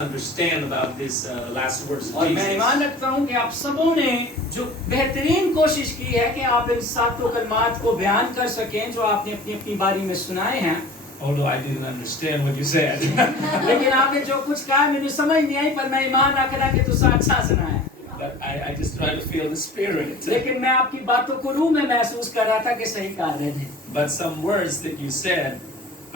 understand about this last words of और मैं ईमान Jesus. रखता हूँ कि आप सबों ने जो बेहतरीन कोशिश की है कि आप इन सातों कलमात को बयान कर सकें जो आपने अपनी अपनी बारी में सुनाए हैं। Although I didn't understand what you said. लेकिन आपने जो कुछ कहा मुझे समझ नहीं आई, पर मैं ईमान रख रहा कि तुसा अच्छा सुनाया। But I just try to feel the spirit. लेकिन मैं आपकी बातों को रूह में महसूस कर रहा था कि सही कर रहे थे। But some words that you said,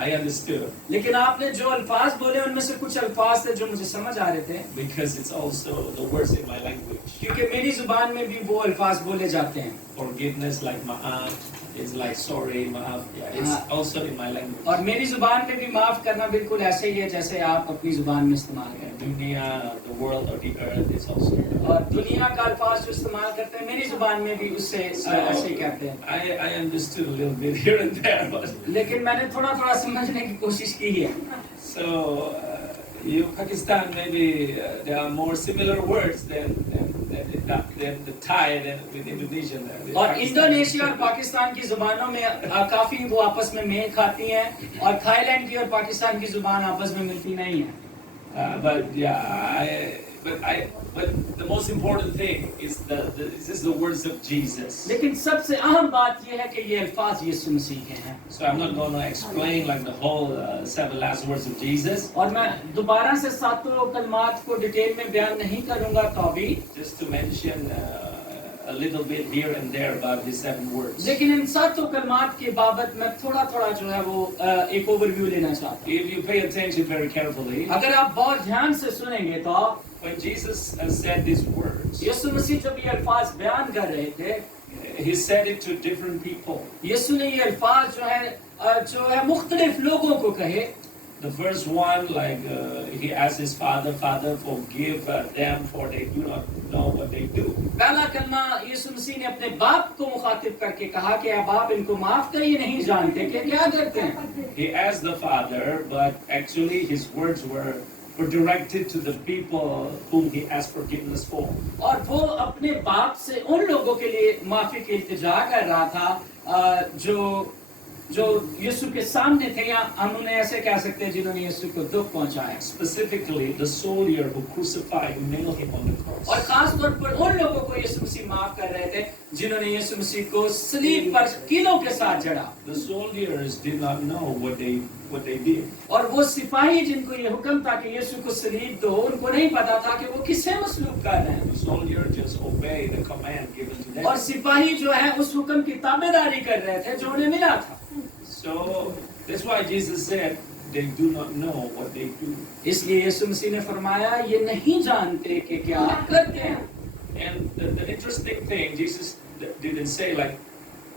I understood. लेकिन आपने जो अल्फाज बोले उनमें से कुछ अल्फाज थे जो मुझे समझ आ रहे थे, Because it's also the words in my language. क्योंकि मेरी जुबान में भी वो अल्फाज बोले जाते हैं। Forgiveness, like ma'af, is like sorry, ma'af. Yeah, it's also in my language. और मेरी जुबान में भी माफ करना बिल्कुल ऐसे ही है जैसे आप अपनी जुबान में इस्तेमाल करते हैं। Dunya, the world or the earth is also. और दुनिया का अल्फाज जो इस्तेमाल करते हैं मेरी जुबान में भी उससे ऐसे ही कहते हैं। I understood a little bit here and there, but लेकिन मैंने थोड़ा थोड़ा समझने की कोशिश की है। so you Pakistan maybe there are more similar words than the Thai than with Indonesian. और इंडोनेशिया और पाकिस्तान की जुबानों में काफी वो आपस में मेल खाती हैं, और थाईलैंड की और पाकिस्तान की जुबान आपस में मिलती नहीं है। But yeah, but the most important thing is this is the words of Jesus. लेकिन सबसे अहम बात यह है कि ये अल्फाज यीशु मसीह के हैं। So I'm not going to explain like the whole 7 last words of Jesus. और मैं दोबारा से सातों कलमात को डिटेल में बयान नहीं करूंगा तो अभी, Just to mention a little bit here and there about these 7 words. लेकिन इन सातों कलमात के बाबत मैं थोड़ा थोड़ा जो है वो एक ओवरव्यू लेना चाहता हूँ। If you pay attention very carefully, अगर आप बहुत ध्यान से सुनेंगे तो when Jesus said these words, यीशु मसीह जब ये अल्फाज बयान कर रहे थे, he said it to different people. यीशु ने ये अल्फाज जो है मुख्तलिफ लोगों को कहे। The first one, like he asked his father, Father, forgive them for they do not know what they do. पहला कलमा यीशु मसीह ने अपने बाप को मुखातिब करके कहा कि अब आप इनको माफ करिए, नहीं जानते कि क्या करते हैं। He asked the father, but actually his words were directed to the people whom he asked forgiveness for. और वो अपने बाप से उन लोगों के लिए माफी की इल्तिजा कर रहा था जो यीशु के सामने थे, या हम उन्हें ऐसे कह सकते हैं जिन्होंने यीशु को दुख पहुंचाया। Specifically, the soldier who crucified, who nailed him on the cross. और खास तौर पर उन लोगों को यीशु मसीह माफ कर रहे थे जिन्होंने यीशु मसीह को सलीब पर कीलों के साथ जड़ा। The soldiers did not know what they did. और वो सिपाही जिनको ये हुक्म था कि यीशु को सलीब दो, उनको नहीं पता था कि वो किसे मसलूब कर रहे हैं। The soldier just obeyed the command given to them. और सिपाही जो है उस हुक्म की ताबेदारी कर रहे थे जो उन्हें मिला था। So that's why Jesus said they do not know what they do. इसलिए यीशु मसीह ने फरमाया ये नहीं जानते कि क्या करते हैं। And the interesting thing, Jesus didn't say like,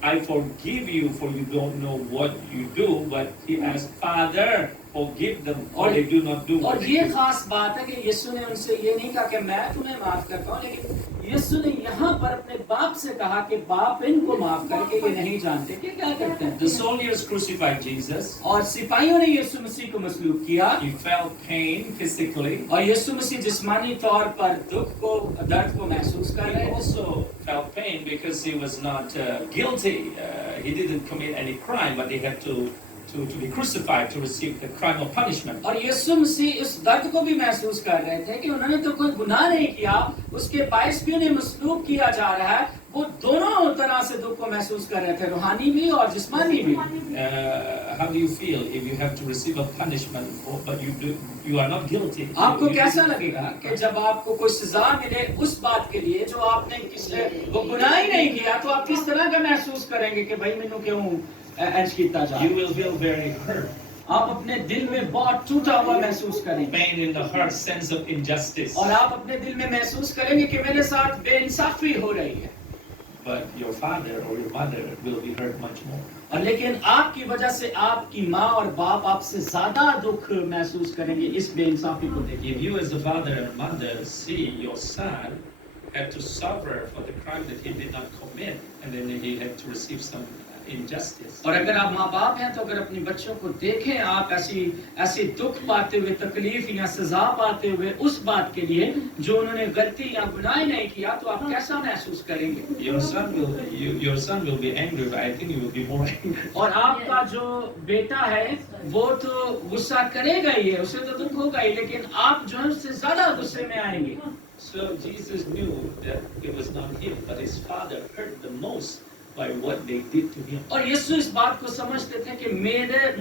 I forgive you for you don't know what you do, but he asked, Father, forgive them for they do not do what और they ये do. खास बात है कि यीशु ने उनसे ये नहीं कहा कि मैं तुम्हें माफ करता हूँ, लेकिन यीशु ने यहाँ पर अपने बाप से कहा कि बाप इनको माफ करके ये नहीं जानते कि क्या करते हैं। The soldiers crucified Jesus. और सिपाहियों ने यीशु मसीह को मसलूब किया, He felt pain physically. और यीशु मसीह जिस्मानी तौर पर दुख को, दर्द को महसूस कर He रहे थे। also felt pain because he was not guilty. He didn't commit any crime, but he had to be crucified to receive the crime of punishment. और यीशु मसीह इस दर्द को भी महसूस कर रहे थे कि उन्होंने तो कोई गुनाह नहीं किया, उसके बायस भी उन्हें मसलूब किया जा रहा है। वो दोनों तरह से दुख को महसूस कर रहे थे, रूहानी भी और जिस्मानी भी। How do you feel if you have to receive a punishment, but you are not guilty? आपको कैसा लगेगा कि जब आपको कोई सजा मिले उस बात के लिए जो आपने वो गुनाह ही नहीं किया, तो आप किस तरह का महसूस करेंगे कि भाई मैंने क्यों इंज किया जा? You will feel very hurt. आप अपने दिल में बहुत टूटा हुआ महसूस करेंगे, Pain in the heart, sense of injustice. और आप अपने दिल में महसूस करेंगे कि मेरे साथ बेइंसाफी हो रही है। But your father or your mother will be hurt much more. और लेकिन आपकी वजह से आपकी माँ और बाप आपसे ज्यादा दुख महसूस करेंगे इस बेइंसाफी को देख। If you as a father and mother see your son had to suffer for the crime that he did not commit, and then he had to receive some injustice. और अगर आप माँ बाप हैं तो अगर अपने बच्चों को देखें आप ऐसी दुख पाते हुए, तकलीफ या सजा पाते हुए उस बात के लिए जो उन्होंने गलती या गुनाह नहीं किया, तो आप कैसा महसूस करेंगे? Your son will be angry, but I think you will be more angry. और आपका जो बेटा है वो तो गुस्सा करेगा ही है, उसे तो दुख होगा ही, लेकिन आप जो है उससे ज्यादा गुस्से में आएंगे। So Jesus knew that it was not him, but his father hurt the most by what they did to him. और यीशु इस बात को समझते थे कि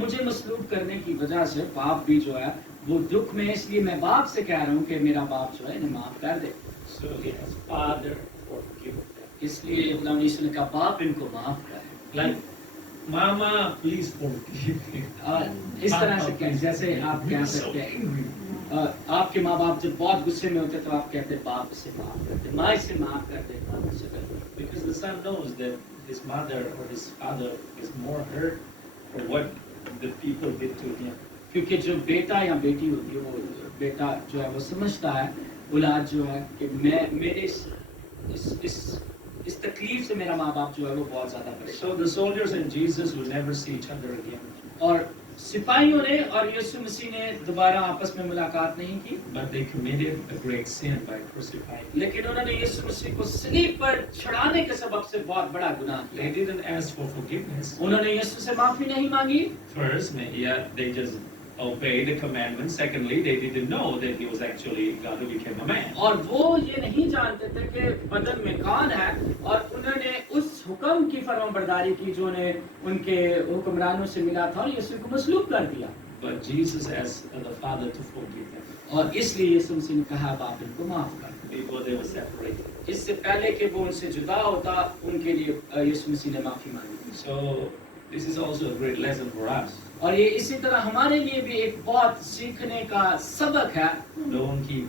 मुझे मसलूब करने की वजह से बाप भी जो है वो दुख में, इसलिए मैं बाप से कह रहा हूँ कि मेरा बाप जो है इन्हें माफ कर दे। So he has, Father, forgive them. इसलिए खुदा यीशु ने कहा बाप इनको माफ कर। Like, Mama, please forgive me. इस तरह से कहें, जैसे आप कह So सकते हैं angry. आपके माँ बाप जब बहुत गुस्से में होते तो आप कहते बाप इसे माफ कर दे, माँ इसे माफ कर दे, बाप इसे कर दे। Because the son knows that his mother or his father is more hurt for what the people did to him. क्योंकि जो बेटा या बेटी होती है, वो बेटा जो है वो समझता है, औलाद जो है कि मेरे इस तकलीफ से मेरा माँ बाप जो है वो बहुत ज्यादा परेशान। So the soldiers and Jesus will never see each other again. और सिपाहियों ने और यीशु मसीह ने दोबारा आपस में मुलाकात नहीं की, But they committed a great sin by crucifying. लेकिन उन्होंने यीशु मसीह को सलीब पर चढ़ाने के सबब से बहुत बड़ा गुनाह They किया। didn't ask for forgiveness. उन्होंने यीशु से माफी नहीं मांगी। First, they just obeyed the commandment. Secondly, they didn't know that he was actually God who became a man. और वो ये नहीं जानते थे कि बदन में कौन है, और उन्होंने उस हुक्म की फरमाबरदारी की जो उन्हें उनके हुक्मरानों से मिला था, और यीशु को मसलूब कर दिया। But Jesus asked the Father to forgive them और इसलिए यीशु मसीह ने कहा बाप इनको माफ कर। before they were separated. इससे पहले कि वो उनसे जुदा होता, उनके लिए यीशु मसीह ने माफी मांगी। So this is also a great lesson for us. और ये इसी तरह हमारे लिए भी एक बहुत सीखने का सबक है। Don't keep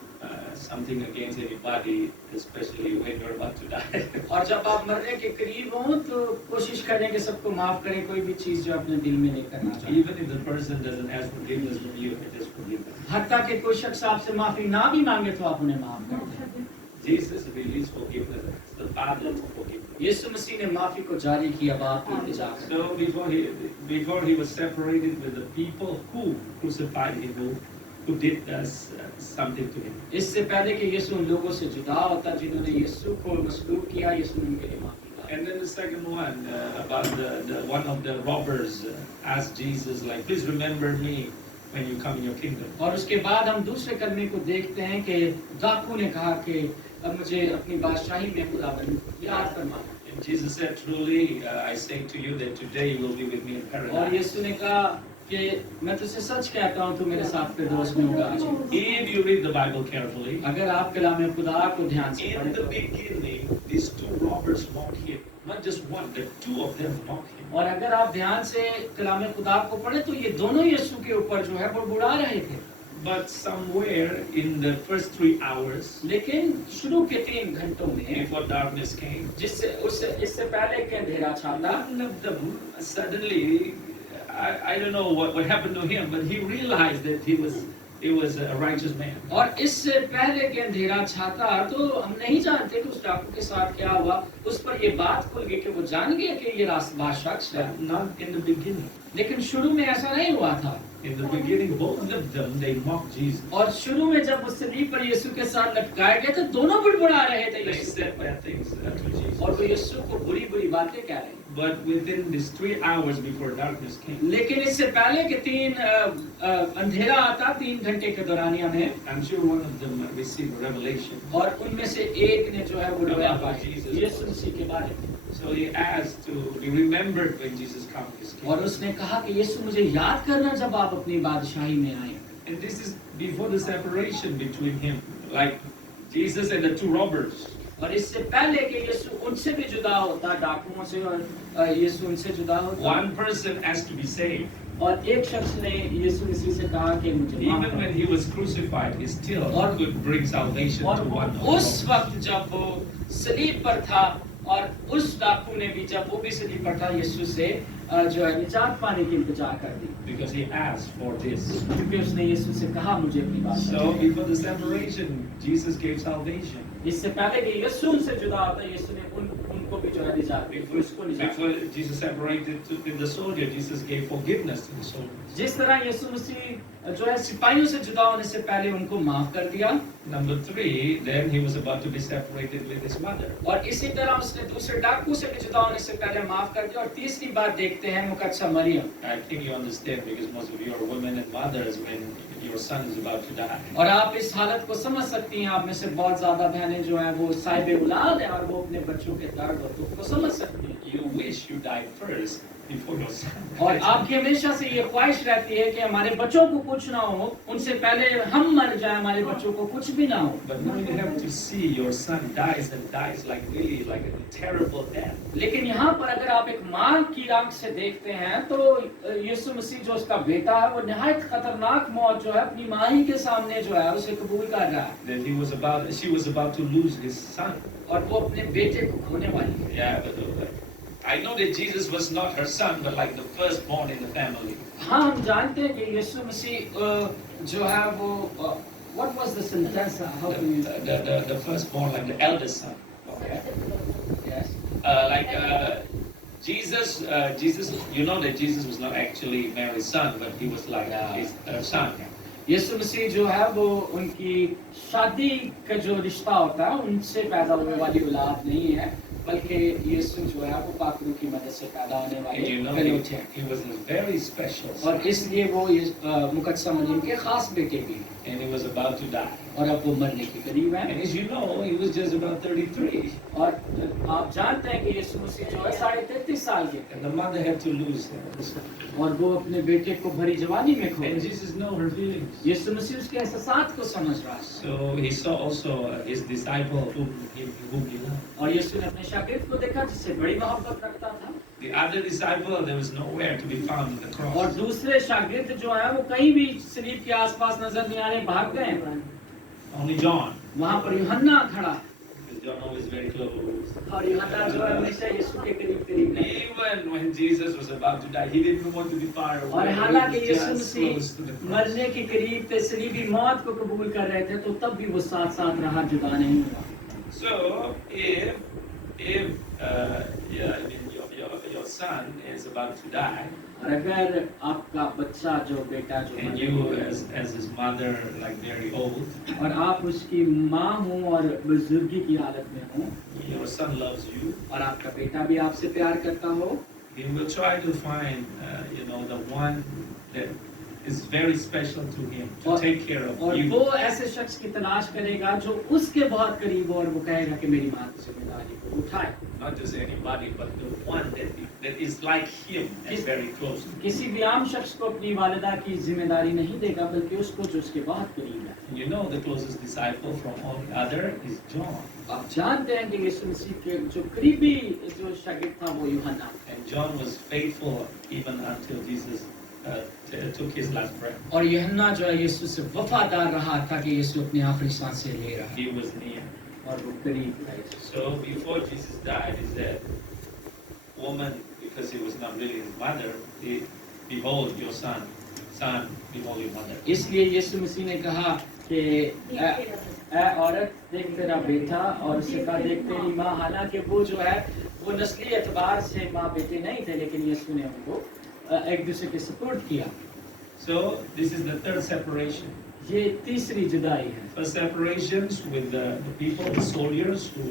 something against anybody, especially when you're about to die. और जब आप मरने के करीब हो तो कोशिश करें कि सबको माफ करें, कोई भी चीज जो अपने दिल में लेकर ना जाए। Even if the person doesn't ask forgiveness from you, just forgive them. हत्ता के कोई शख्स आपसे माफी ना भी मांगे तो आप उन्हें माफ कर दें। Jesus released forgiveness. It's the Father to forgive them. यीशु मसीह ने माफी को जारी किया बाप की इजा से। So before he was separated with the people who crucified him, who did something to him. इससे पहले कि यीशु उन लोगों से जुदा होता जिन्होंने यीशु को मसलूब किया, यीशु ने उनके लिए माफी मांगी। And then the second one about the one of the robbers asked Jesus, like, please remember me when you come in your kingdom. और उसके बाद हम दूसरे कलमे को देखते हैं कि डाकू ने कहा कि अब मुझे अपनी बादशाही में खुदावंद याद फरमाना। And Jesus said, truly, I say to you that today you will be with me in और paradise. यीशु ने कहा कि मैं तुझसे सच कहता हूँ तू मेरे साथ फिरदौस में होगा आज। If you read the Bible carefully, अगर आप कलाम खुदा को ध्यान से in पढ़ें the तो beginning, these two robbers mocked him. Not just one, the two of them mocked him. और अगर आप ध्यान से कलाम खुदा को पढ़े तो ये दोनों यीशु के ऊपर जो है वो बुड़ा रहे थे। But somewhere in the first 3 hours, लेकिन शुरू के 3 घंटों में before darkness came, इससे पहले कि अंधेरा छाता, one of them suddenly, I don't know what happened to him, but he realized that he was a righteous man. और इससे पहले कि अंधेरा छाता तो हम नहीं जानते कि उस डाकू के साथ क्या हुआ। उस पर ये बात खुल गई कि वो जान गया कि ये रास्तबाज शख्स है। But not in the beginning. लेकिन शुरू में ऐसा नहीं हुआ था। In the beginning, both of them, they mocked Jesus. और शुरू में जब उस सलीब पर यीशु के साथ लटकाए गए तो दोनों बुड़बुड़ा रहे थे They Yeshu said bad things to Jesus. और वो यीशु को बुरी बुरी बातें कह रहे हैं। But within these 3 hours before darkness came, लेकिन इससे पहले कि 3 अंधेरा आता 3 घंटे के दौरानिया में, I'm sure one of them received revelation. और उनमें से एक ने जो है वो रोया यीशु मसीह के बारे में। So he asked to be remembered when Jesus comes to his और kingdom. उसने कहा कि यीशु मुझे याद करना जब आप अपनी बादशाही में आए। And this is before the separation between him, like Jesus and the two robbers. और इससे पहले कि यीशु उनसे भी जुदा होता, डाकुओं से, और यीशु उनसे जुदा होता, One person asked to be saved. और एक शख्स ने यीशु मसीह से कहा कि मुझे माफ Even when कर। he was crucified, he still could bring salvation और to one. उस वक्त जब वो सलीब पर था और उस डाकू ने भी जब वो भी सलीब पर था यीशु से जो है निजात पाने की इंतजार कर दी, Because he asked for this. क्योंकि उसने यीशु से कहा मुझे अपनी बात So बताओ। before the separation, Jesus gave salvation. इससे पहले कि यीशु उनसे जुदा होता, यीशु ने उन उनको भी जो है निजात दी, उसको निजात दी। Before Jesus separated with the soldier, Jesus gave forgiveness to the soldiers. जिस तरह यीशु मसीह जो है सिपाहियों से जुदा होने से पहले उनको माफ कर दिया, Number 3, then he was about to be separated with his mother. और इसी तरह उसने दूसरे डाकू से भी जुदा होने से पहले माफ कर दिया। और तीसरी बात देखते हैं मुकद्दसा Maryam. I think you understand because most of you are women and mothers when your son is about to die. और आप इस हालत को समझ सकती हैं, आप में से बहुत ज्यादा बहनें जो हैं वो साहिब औलाद हैं और वो अपने बच्चों के दर्द और दुख को समझ सकती हैं। You wish you died first before your son. और आपकी हमेशा से ये ख्वाहिश रहती है कि हमारे बच्चों को कुछ ना हो, उनसे पहले हम मर जाएं, हमारे बच्चों को कुछ भी ना हो। But now you have to see your son dies and dies like really like a terrible death. लेकिन यहाँ पर अगर आप एक माँ की आंख से देखते हैं तो यीशु मसीह जो उसका बेटा है वो निहायत खतरनाक मौत जो है अपनी माँ ही के सामने जो है उसे कबूल कर रहा है। That she was about to lose his son. और वो अपने बेटे को खोने वाली है। Yeah, but I know that Jesus was not her son, but like the firstborn in the family. हाँ, हम जानते हैं कि यीशु मसीह जो है वो what was the sentence? How do you The firstborn, like the eldest son. okay. Yes. Jesus, you know that Jesus was not actually Mary's son, but he was like his son. यीशु मसीह जो है वो उनकी शादी का जो रिश्ता होता है उनसे पैदा होने वाली औलाद नहीं है, बल्कि यीशु जो है वो पाक रूह की मदद से पैदा होने वाले And you know बेटे हैं। he was a very special और son, इसलिए वो मुकद्दसा मरियम के खास बेटे भी हैं। and he was about to die. और अब वो मरने के करीब And हैं। as you know, he was just about 33, और आप जानते हैं कि यीशु मसीह जो है 33.5 साल के थे and the mother had to lose him. और वो अपने बेटे को भरी जवानी में खो And गए। Jesus know her feelings. यीशु मसीह उसके एहसासात को समझ रहा है। So he saw also his disciple whom he loved. और यीशु ने अपने शागिर्द को देखा जिससे बड़ी मोहब्बत रखता था। The other disciple, there was nowhere to be found in the और cross. दूसरे शागिर्द जो है वो कहीं भी सलीब के आसपास नजर नहीं आ रहे, भाग गए। Only John, वहाँ पर यूहन्ना खड़ा है because John always very close. और यूहन्ना जो है हमेशा यीशु के करीब है। Even when Jesus was about to die, he didn't want to be far away. और He हालांकि was Yeshu just close to the Masih cross. मरने के करीब थे, सलीबी मौत को कबूल कर रहे थे, तो तब भी वो साथ साथ रहा, जुदा नहीं हुआ। So if yeah, I mean, your son is about to die, और अगर आपका बच्चा जो बेटा जो and मरने you को है, as his mother like very old, और आप उसकी माँ हो और बुजुर्गी की हालत में हो, your son loves you, और आपका बेटा भी आपसे प्यार करता हो, he will try to find the one that is very special to him to और- take care of और you. वो ऐसे शख्स की तलाश करेगा जो उसके बहुत करीब हो और वो कहेगा कि मेरी माँ की जिम्मेदारी को उठाए। Not just anybody, but the one that is like him and very close to him. किसी भी आम शख्स को अपनी वालिदा की जिम्मेदारी नहीं देगा, बल्कि उसको जो उसके बहुत करीब है। You know the closest disciple from all the other is John. आप जानते हैं कि यीशु मसीह के जो करीबी जो शागिर्द था वो यूहन्ना, And John was faithful even until Jesus took his last breath. और यूहन्ना जो है यीशु से वफादार रहा था कि यीशु अपनी आखिरी सांसें ले रहा है He was near. और वो करीब था यीशु से। So before Jesus died, he said, woman, because he was not really his mother, behold your son, behold your mother. इसलिए यीशु मसीह ने कहा कि ऐ औरत देख तेरा बेटा, और उससे कहा देख तेरी माँ। हालांकि वो जो है वो नस्ली एतबार से माँ बेटे नहीं थे, लेकिन यीशु ने उनको एक दूसरे के सपोर्ट किया। So this is the third separation. ये तीसरी जुदाई है। First separations with the people, the soldiers who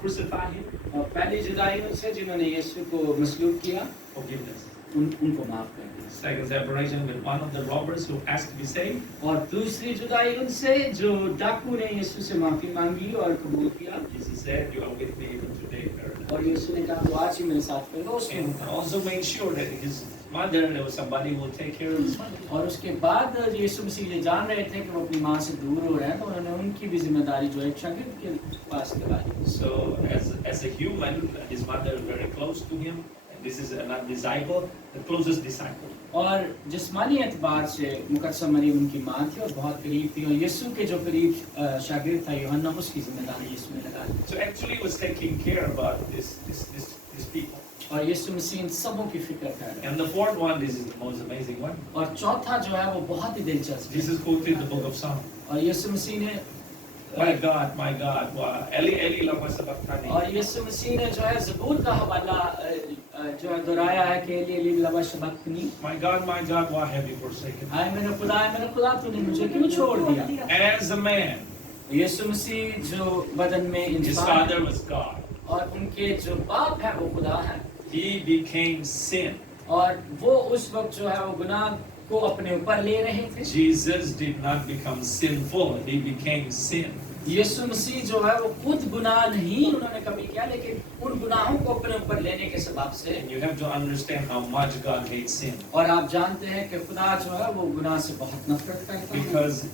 crucified him, और पहली जुदाई उनसे जिन्होंने यीशु को मसलूब किया, forgiveness. उनको माफ कर दिया। Second separation with one of the robbers who asked to be saved. और दूसरी जुदाई उनसे जो डाकू ने यीशु से माफी मांगी और कबूल किया। Jesus said, you are with me even today in paradise. और यीशु ने कहा तो आज ही मेरे साथ फिरदौस में And also made sure that his mother, there was somebody who will take care of his mother. और उसके बाद यीशु मसीह ये जान रहे थे कि वो अपनी माँ से दूर हो रहे हैं, तो उन्होंने उनकी भी जिम्मेदारी जो है एक शागिर्द के पास लगाई। So as a human, his mother is very close to him. And this is a disciple, the closest disciple. और जिस्मानी एतबार से मुकद्दसा मरियम उनकी माँ थी और बहुत करीब थी, और यीशु के जो करीब शागिर्द था यूहन्ना, उसकी जिम्मेदारी यीशु ने लगा दी। So actually, he was taking care about these people. और यीशु मसीह इन सबों की फिक्र कर रहे हैं। And the fourth one, this is the most amazing one. और चौथा जो है वो बहुत ही दिलचस्प है। Jesus quoted the book of Psalms. और यीशु मसीह ने My God, wow. Eli, Eli, lama sabachthani. और यीशु मसीह ने जो है ज़बूर का हवाला जो है दोहराया है कि Eli Eli Lama शबक्तनी। My God, why have you forsaken me? हाय मेरा खुदा तूने मुझे क्यों छोड़ दिया? As a man, यीशु मसीह जो बदन में his इंसान father was God. और उनके जो बाप है वो खुदा है He became sin. और वो उस वक्त जो है वो गुनाह को अपने ऊपर ले रहे थे। Jesus did not become sinful, he became sin. यीशु मसीह जो है वो खुद गुनाह नहीं उन्होंने कभी किया, लेकिन उन गुनाहों को अपने ऊपर लेने के सबब से। And you have to understand how much God hates sin. और आप जानते हैं कि खुदा जो है वो गुनाह से बहुत नफरत करता है, Because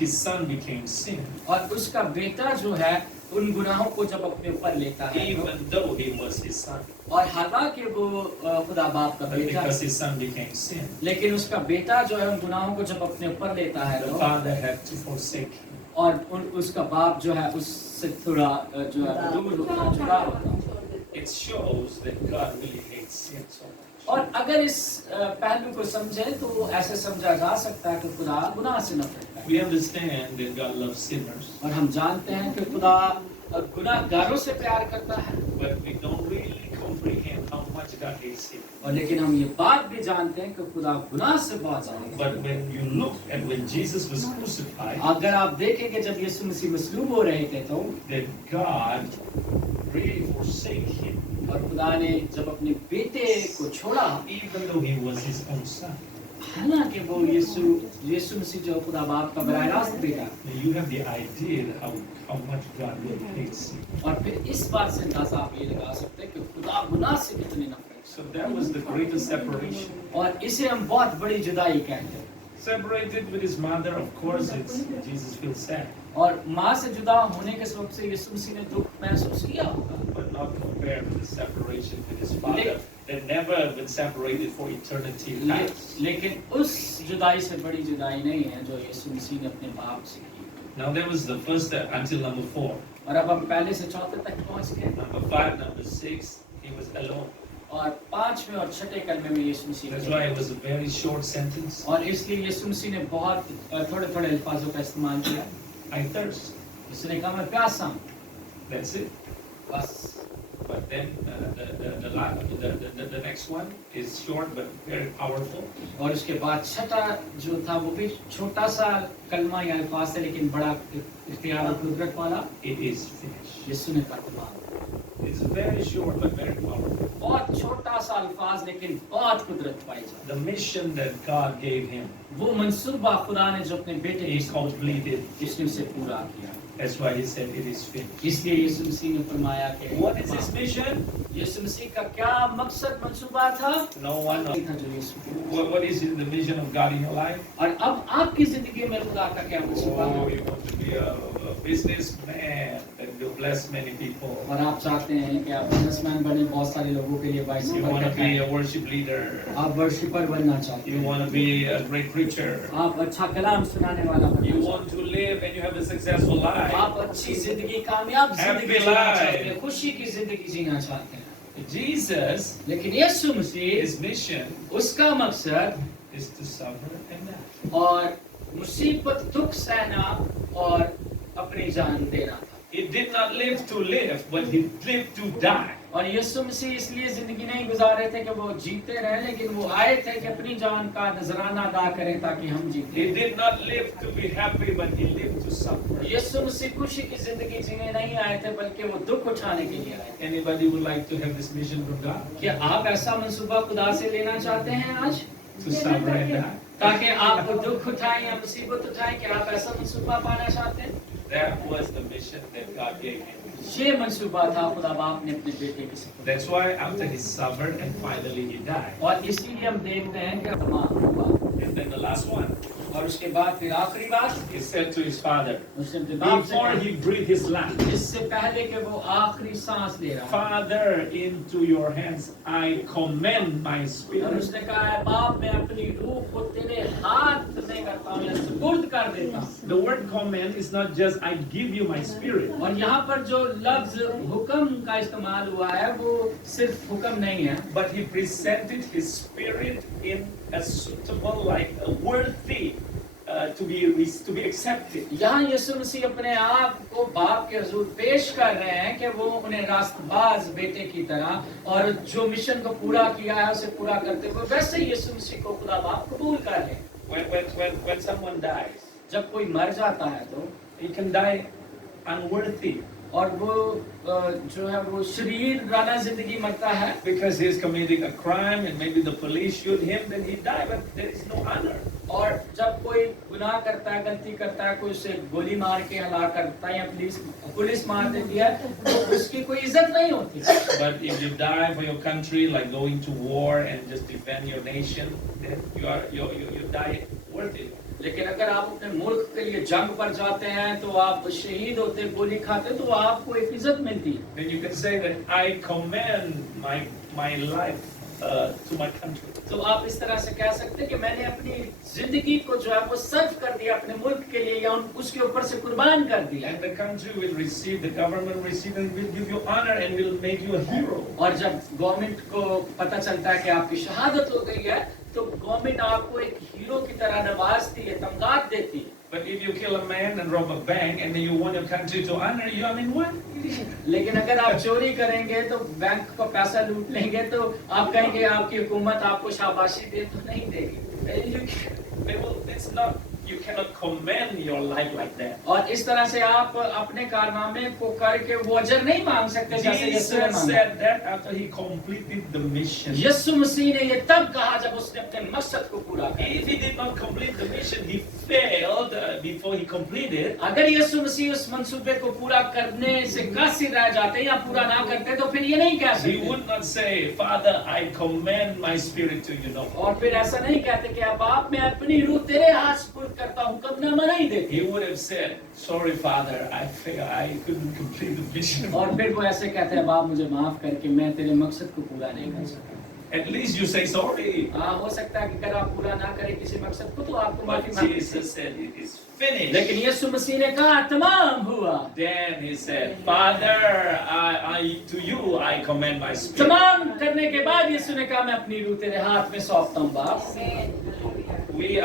his son became sin. और उसका बेटा जो है उन गुनाहों को जब अपने ऊपर लेता है, Even though he was his son. और हालांकि वो खुदा बाप का But बेटा because है, his son became sin, लेकिन उसका बेटा जो है उन गुनाहों को जब अपने ऊपर लेता है the तो father had to forsake him. और उसका बाप जो है उससे थोड़ा जो है दूर होता, जुदा होता। It shows that God really hates sin so much. और अगर इस पहलू को समझे तो ऐसे समझा जा सकता है कि खुदा गुनाह से नफरत करता है। We understand that God loves sinners, और हम जानते हैं कि खुदा गुनाहगारों से प्यार करता है, but we don't really comprehend how much God hates sin. और लेकिन हम ये बात भी जानते हैं कि खुदा गुनाह से बहुत ज्यादा। But when you look at when Jesus was crucified, अगर आप देखें कि जब यीशु मसीह मसलूब हो रहे थे तो that God really forsake him, और खुदा ने जब अपने बेटे को छोड़ा, even though he was his own son. हालांकि वो यीशु मसीह जो खुदा बाप का बराह रास्त बेटा, You have the idea how much God really hates sin. और फिर इस बात से अंदाजा आप ये लगा सकते हैं कि खुदा गुनाह से कितने नफरत So that was the greatest separation. है। और इसे हम बहुत बड़ी जुदाई कहते हैं। Separated with his mother, of course, Jesus feels sad, और माँ से जुदा होने के सबब से यीशु मसीह ने दुख महसूस किया होगा, but not compared with the separation with his father that never been separated for eternity past. लेकिन उस जुदाई से बड़ी जुदाई नहीं है जो यीशु मसीह ने अपने बाप से की। Now that was the first step until number 4. और अब हम पहले से चौथे तक पहुंच गए, Number 5, number 6, he was alone. और पांचवें और छठे कलमे में यीशु मसीह That's ने why it was a very short sentence. और इसलिए यीशु मसीह ने बहुत थोड़े थोड़े अल्फाजों का इस्तेमाल किया। I thirst. उसने कहा मैं प्यासा हूं, That's it. बस। But then the next one is short but very powerful. और उसके बाद छठा जो था वो भी छोटा सा कलमा या अल्फाज है, लेकिन बड़ा इख्तियार और कुदरत वाला। It is finished. यीशु ने कहा It's very short but very powerful. बहुत छोटा सा अल्फाज लेकिन बहुत कुदरत पाई जाती। The mission that God gave him, वो मंसूबा खुदा ने जो अपने बेटे he की completed. इसने उसे पूरा किया। That's why he said it is finished. इसलिए यीशु मसीह ने फरमाया कि What is his mission? यीशु मसीह का क्या मकसद मंसूबा था? No one knows. था जो यीशु को। What is the mission of God in your life? और अब आपकी जिंदगी में खुदा का क्या मंसूबा Oh, है? you want to be a businessman that will bless many people. और आप चाहते हैं कि आप बिजनेसमैन बने, बहुत सारे लोगों के लिए बाइस You want to be a worship leader. आप वर्शिपर बनना चाहते You हैं, want to be a great preacher. आप अच्छा कलाम सुनाने वाला बनना You चाहते want to live and you have a successful हैं, life. आप अच्छी जिंदगी, कामयाब Happy जिंदगी जीना life. चाहते हैं, खुशी की जिंदगी जीना चाहते हैं। Jesus, लेकिन यीशु मसीह, his mission उसका मकसद is to suffer and die. और मुसीबत दुख सहना और अपनी जान देना था। He did not live to live, but he lived to die. और यीशु मसीह इसलिए जिंदगी नहीं गुजार रहे थे कि वो जीते रहे, लेकिन वो आए थे कि अपनी जान का नजराना अदा करें ताकि हम जीते। He did not live to be happy, but he lived to suffer. यीशु मसीह खुशी की जिंदगी जीने नहीं आए थे, बल्कि वो दुख उठाने के लिए आए थे। Anybody would like to have this mission from God? क्या आप ऐसा मंसूबा खुदा से लेना चाहते हैं आज, To suffer and die. ताकि आप दुख उठाएं या मुसीबत उठाएं? क्या आप ऐसा मंसूबा पाना चाहते हैं? That was the mission that God gave him. ये मंसूबा था खुदा बाप ने अपने बेटे के साथ। That's why after he suffered and finally he died. और इसीलिए हम देखते हैं कि तमाम हुआ। And then the last one, और उसके बाद फिर आखिरी बात, he said to his father, उसने अपने बाप से before कहा, he breathed his last, इससे पहले कि वो आखिरी सांस ले रहा है, Father, into your hands I commend my और spirit. उसने कहा है बाप मैं अपनी रूह को तेरे हाथ में करता हूँ या सुपुर्द कर देता हूँ। The word commend is not just I give you my spirit. और यहाँ पर जो लफ्ज हुक्म का इस्तेमाल हुआ है वो सिर्फ हुक्म नहीं है, But he presented his spirit in a suitable, like a worthy to be accepted. यहाँ यीशु मसीह अपने आप को बाप के हुजूर पेश कर रहे हैं कि वो उन्हें रास्तबाज बेटे की तरह और जो मिशन को पूरा किया है उसे पूरा करते हुए वैसे ही यीशु मसीह को खुदा बाप कबूल कर रहे हैं। When someone dies, जब कोई मर जाता है तो he can die unworthy और वो जो है वो शरीर राना जिंदगी मरता है because he is committing a crime and maybe the police shoot him, then he die, but there is no honor. और जब कोई गुनाह करता है, गलती करता है, कोई उसे गोली मार के हलाक करता है या पुलिस मार देती है तो उसकी कोई इज्जत नहीं होती। But if you die for your country, like going to war and just defend your nation, then you die worthy. लेकिन अगर आप अपने मुल्क के लिए जंग पर जाते हैं तो आप शहीद होते, गोली खाते तो आपको एक इज्जत मिलती है। Then you can say that I commend my life to my country. तो आप इस तरह से कह सकते हैं कि मैंने अपनी जिंदगी को जो है वो सर्व कर दिया अपने मुल्क के लिए या उसके ऊपर से कुर्बान कर दिया। And the country will receive, the government will receive and will give you honor and will make you a hero. और जब गवर्नमेंट को पता चलता है कि आपकी शहादत हो गई है तो गवर्नमेंट आपको एक हीरो की तरह नवाजती है, तमगात देती है। But if you kill a man and rob a bank and then you want your country to honor you, I mean what? लेकिन अगर आप चोरी करेंगे तो बैंक का पैसा लूट लेंगे तो आप कहेंगे आपकी हुकूमत आपको शाबाशी दे तो नहीं देगी। It's not, you cannot commend your life like that. और इस तरह से आप अपने कारनामे को करके वो अजर नहीं मांग सकते जैसे यीशु ने Jesus मांगा। said that after he completed the mission. यीशु मसीह ने ये तब कहा जब उसने अपने मकसद को पूरा किया। If he did not complete the mission, he failed before he completed. अगर यीशु मसीह उस मंसूबे को पूरा करने से कासिर रह जाते या पूरा ना करते तो फिर ये नहीं कह He सकते would not say, Father, I commend my spirit to you. No. और फिर ऐसा नहीं कहते कि अब आप मैं अपनी रूह तेरे हाथ सुपुर्द करता हूँ, हुक्मनामा नहीं देते। He would have said, sorry, Father, I failed. I couldn't complete the mission. और फिर वो ऐसे कहते हैं बाप मुझे माफ करके मैं तेरे मकसद को पूरा नहीं कर सका। At least you say sorry. हाँ हो सकता है कि अगर आप पूरा ना करें किसी मकसद को तो आपको माफी But मांगनी Jesus said, it is finished. लेकिन यीशु मसीह ने कहा तमाम हुआ। Then he said, Father, to you I commend my spirit. तमाम करने के बाद यीशु ने कहा मैं अपनी रूह तेरे हाथ में सौंपता हूँ बाप। We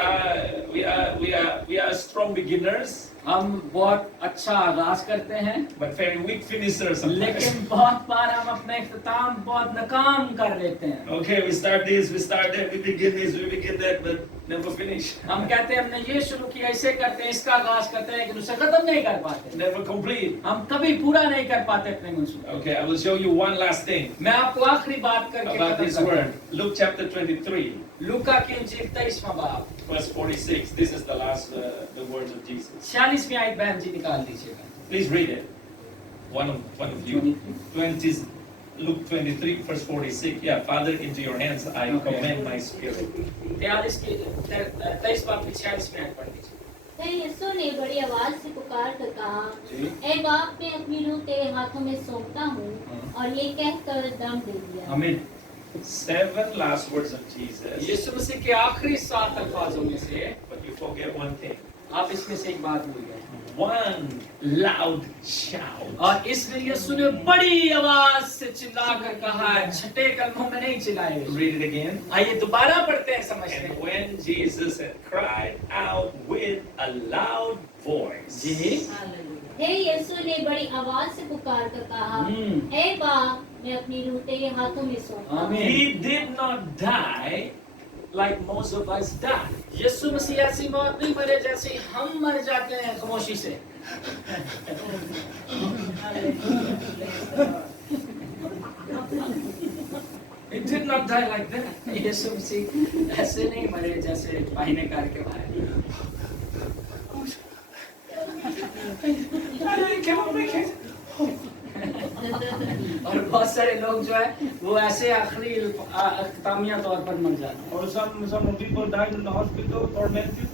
are strong beginners, हम बहुत अच्छा आगाज करते हैं but very weak finishers sometimes. लेकिन बहुत बार हम अपने इख्तिताम बहुत नाकाम कर लेते हैं। Okay, we start this, we start that, we begin this, we begin that, but never finish. हम कहते हैं हमने ये शुरू किया, इसे करते हैं, इसका आगाज करते हैं लेकिन उसे खत्म नहीं कर पाते। Never complete. हम कभी पूरा नहीं कर पाते अपने मंसूबे। Okay, I will show you one last thing मैं आपको आखिरी बात करके about खत्म this करता word. हूँ। Luke chapter 23, लूका की इंजील 23वां बाब verse 46. This is the last, the words of Jesus. 46वीं आयत बहन जी निकाल दीजिएगा। Please read it. One of you. 20, Luke 23, verse 46. Yeah, Father, into your hands I commend my spirit. 23 की 23 बाब की 46वीं आयत पढ़ दीजिए। फिर यीशु ने बड़ी आवाज से पुकार कर कहा, जी। ऐ बाप मैं अपनी रूह तेरे हाथों में सौंपता हूँ, और ये कहकर दम दे दिया। आमीन। 7 last words of Jesus. यीशु मसीह के आखिरी 7 अल्फाजों में से But you forget one thing. आप इसमें से एक बात भूल गए। One loud shout. और इसलिए यीशु ने बड़ी आवाज से चिल्लाकर कहा है, छठे कलमों में नहीं चिल्लाए। Read it again. आइए दोबारा पढ़ते हैं समझते And हैं। when Jesus had cried out with a loud voice. जी हे यीशु ने बड़ी आवाज से पुकार कर कहा, ऐ बाप मैं अपनी रूह तेरे हाथों में सौंपता हूँ। आमीन। He did not die like most of us die. यीशु मसीह ऐसी मौत नहीं मरे जैसे हम मर जाते हैं खामोशी से। He did not die like that. यीशु मसीह ऐसे नहीं मरे जैसे पाइने करके मारे। I cannot make it. और बहुत सारे लोग जो है वो ऐसे आखिरी अख्तामिया तौर पर मर जाते हैं। Or some people died in the hospital tormented.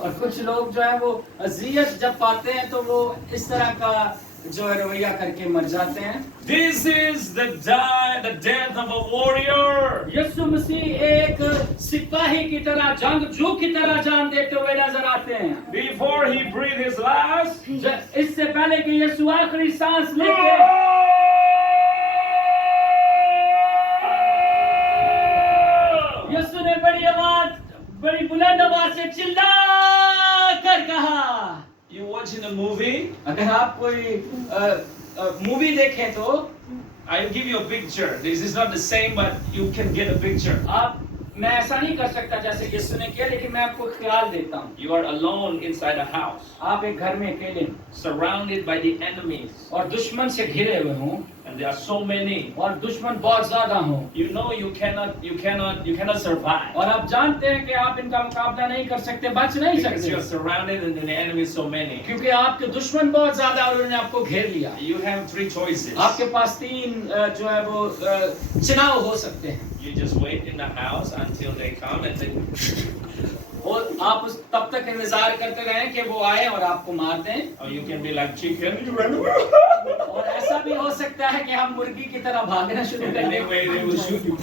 और कुछ लोग जो है वो अजियत जब पाते हैं तो वो इस तरह का जो है रवैया करके मर जाते हैं। This is the death of a warrior. यीशु मसीह एक सिपाही की तरह जंगजू की तरह जान देते हुए नजर आते हैं। Before he breathed his last, इससे पहले कि यीशु आखिरी सांस लेके यीशु ने बड़ी आवाज बड़ी बुलंद आवाज से चिल्ला कर कहा। You watching a movie? अगर आप कोई मूवी देखें तो I'll give you a picture. This is not the same, but you can get a picture. मैं ऐसा नहीं कर सकता जैसे यीशु ने किया, लेकिन मैं आपको ख्याल देता हूँ। You are alone inside a house, आप एक घर में अकेले हैं surrounded by the enemies, और दुश्मन से घिरे हुए हों and there are so many. और दुश्मन बहुत ज्यादा हों You know you cannot survive और आप जानते हैं कि आप इनका मुकाबला नहीं कर सकते, बच नहीं because you are सकते, surrounded and the enemy is so many. क्योंकि आपके दुश्मन बहुत ज्यादा और उन्होंने आपको घेर लिया। You have three choices. आपके पास तीन जो है वो चुनाव हो सकते हैं। You just wait in the house until they come and then और आप उस तब तक इंतजार करते रहें कि वो आए और आपको मार दें, or you can be like chicken. You run और ऐसा भी हो सकता है कि हम मुर्गी की तरह भागना शुरू and कर then they दें wait, they will shoot you.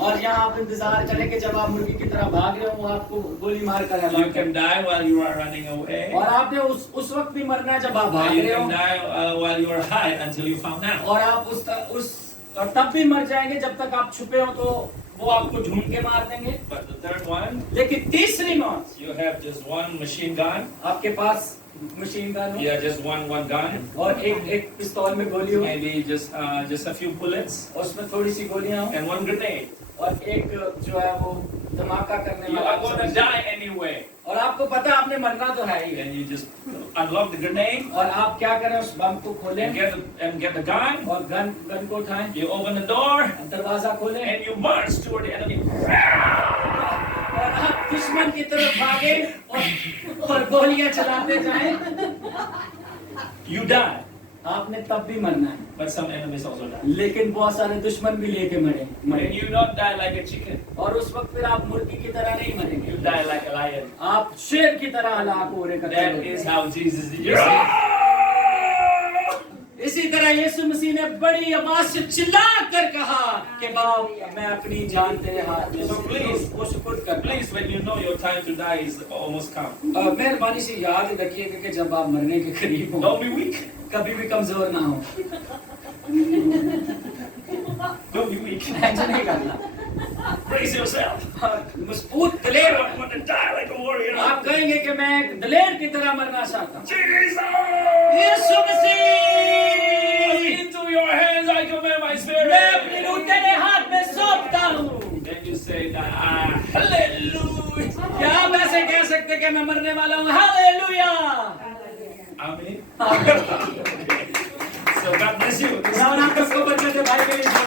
और यहाँ आप इंतजार करें कि जब आप मुर्गी की तरह भाग रहे हो वो आपको गोली मार कर You can die while you are running away. और आपने उस वक्त भी मरना है जब आप Or भाग you रहे can हो die while you are high until you found out. और आप और तब भी मर जाएंगे जब तक आप छुपे हो, तो वो आपको ढूंढ के मार देंगे। But the third one, लेकिन तीसरी मौत, you have just one machine gun. आपके पास मशीन गन हो Yeah, just one gun. और एक पिस्तौल में गोली हो Maybe just a few bullets और उसमें थोड़ी सी गोलियां हो and one grenade. और एक जो है वो धमाका करने You are वाला gonna die anyway. और आपको पता है आपने मरना तो है ही, And you just unlock the grenade और आप क्या करें उस बम को खोलें and get the gun. और गन को उठाएं, You open the door दरवाजा खोलें and you march toward the enemy. और आप दुश्मन की तरफ भागे और गोलियां चलाते जाएं। You die, आपने तब भी मरना है, but some enemies also die. लेकिन बहुत सारे दुश्मन भी लेके मरे And you not die like a chicken. और उस वक्त फिर आप मुर्गी की तरह नहीं You मरेंगे, die like a lion. आप शेर की तरह हलाक हो रहे That is how Jesus is. इसी तरह यीशु मसीह ने बड़ी आवाज से चिल्ला कर कहा कि बाप मैं अपनी जान तेरे हाथ में So please, वो सुपुर्द कर। Please, when you know your time to die is almost come, मेहरबानी से याद रखिएगा कि जब आप मरने के करीब हो don't be weak. कभी भी कमजोर ना हो, Don't be weak. टेंशन नहीं करना, Brace yourself. मजबूत दलेर I want to die like a warrior. आप कहेंगे कि मैं एक दलेर की तरह मरना चाहता हूँ। Jesus! Yeshu Masih Into your hands I command my मैं spirit. अपनी रूह तेरे हाथ में सौंपता हूँ। Then you say that, hallelujah. क्या आप ऐसे कह सकते कि मैं मरने वाला हूँ? Hallelujah. Amen. So God bless you. खुदावन आप सबको बरकत दे भाई के लिए।